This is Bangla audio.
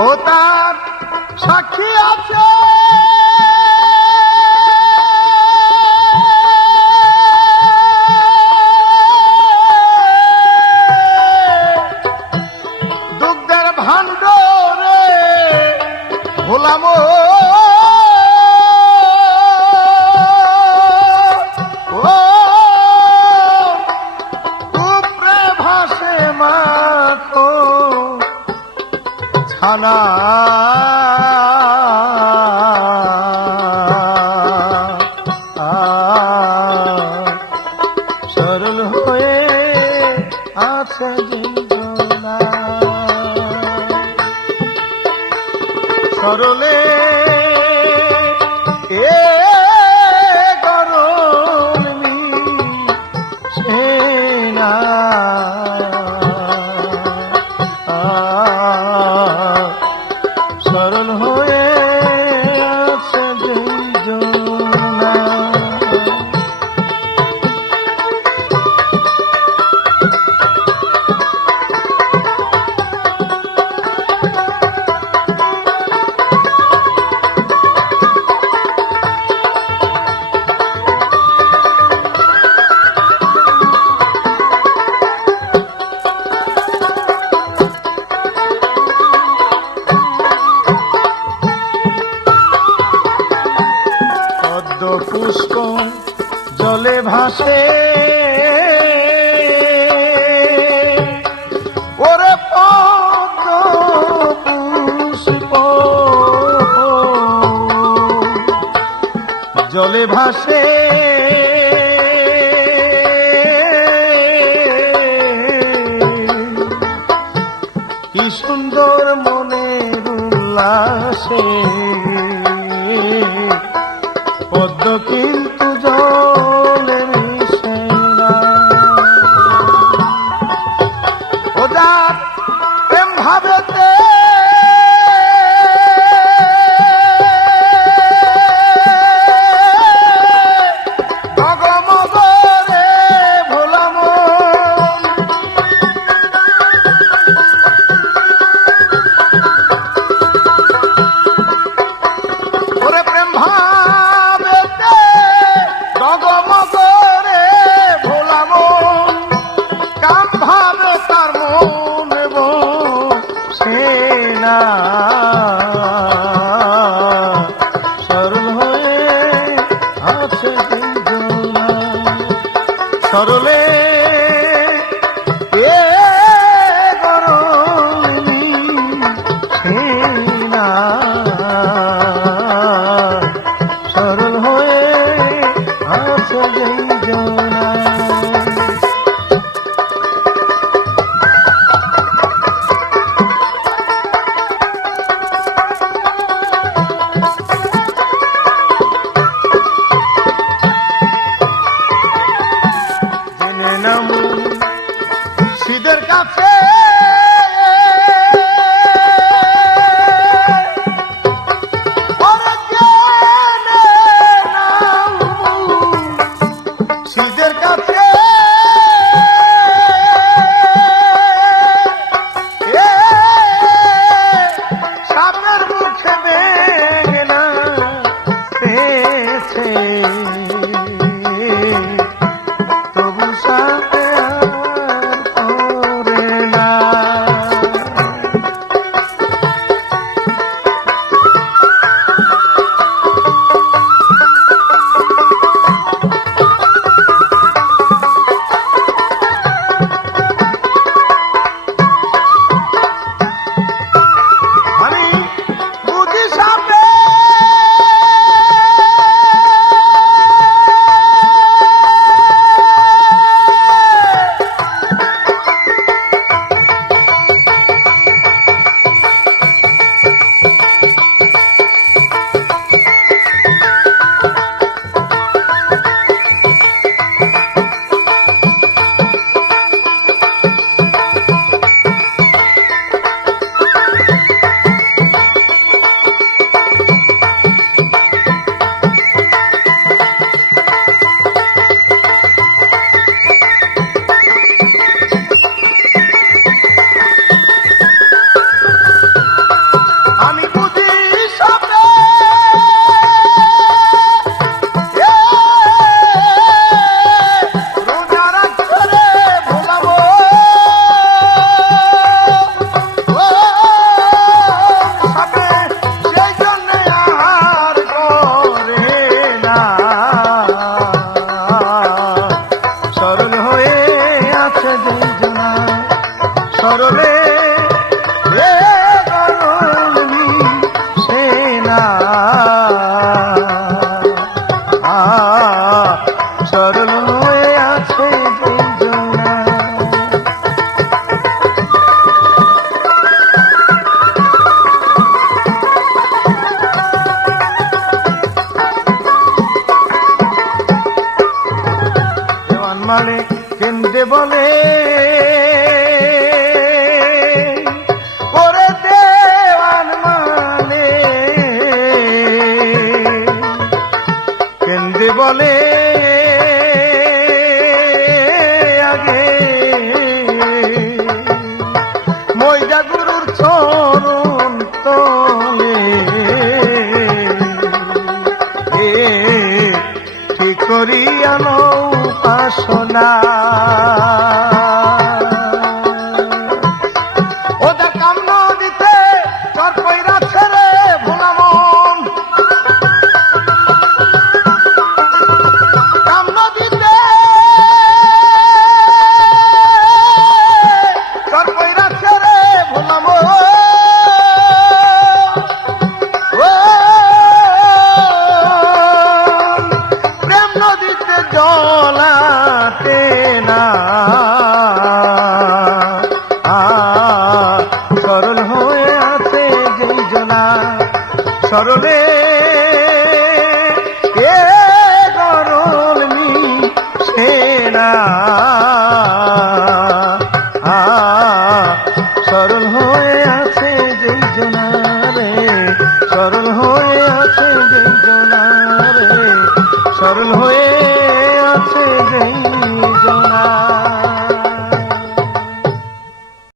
ও তার সাক্ষী আছে দুগ্ধের ভাণ্ডরে ভোলাম উপরে ভাসে মাখো ছানা সরল হয়ে আছে জীবনা সরলে এ গরল সেনা সরল হয়ে আছে দুইজনা পুষ্প জলে ভাসে ওরে পদ্ম পুষ্প জলে ভাসে কি সুন্দর মনের উল্লাসে পদ্ম কিন্তু জলে মিশে না ওদার প্রেম ভাবেতে ডগমগ রে ভোলা মন ওরে প্রেম সরল হয়ে আছে দুইজনা সরলে এ গরলি সেনা সরল হয়ে আছে দুইজনা বলে ওরে দেওয়ান মানে কেন্দ্রে বলে আগে ময়দা গুরুর চরণ তলে কি করিয়ানো উপাসনা ওদের কামন দিতে চর কইরা ছেড়ে ভোলামন কামন দিতে চর কইরা ছেড়ে ভোলামন প্রেম নদীতে জলাতে না সরল হয়ে আছে যেই জনা সরলে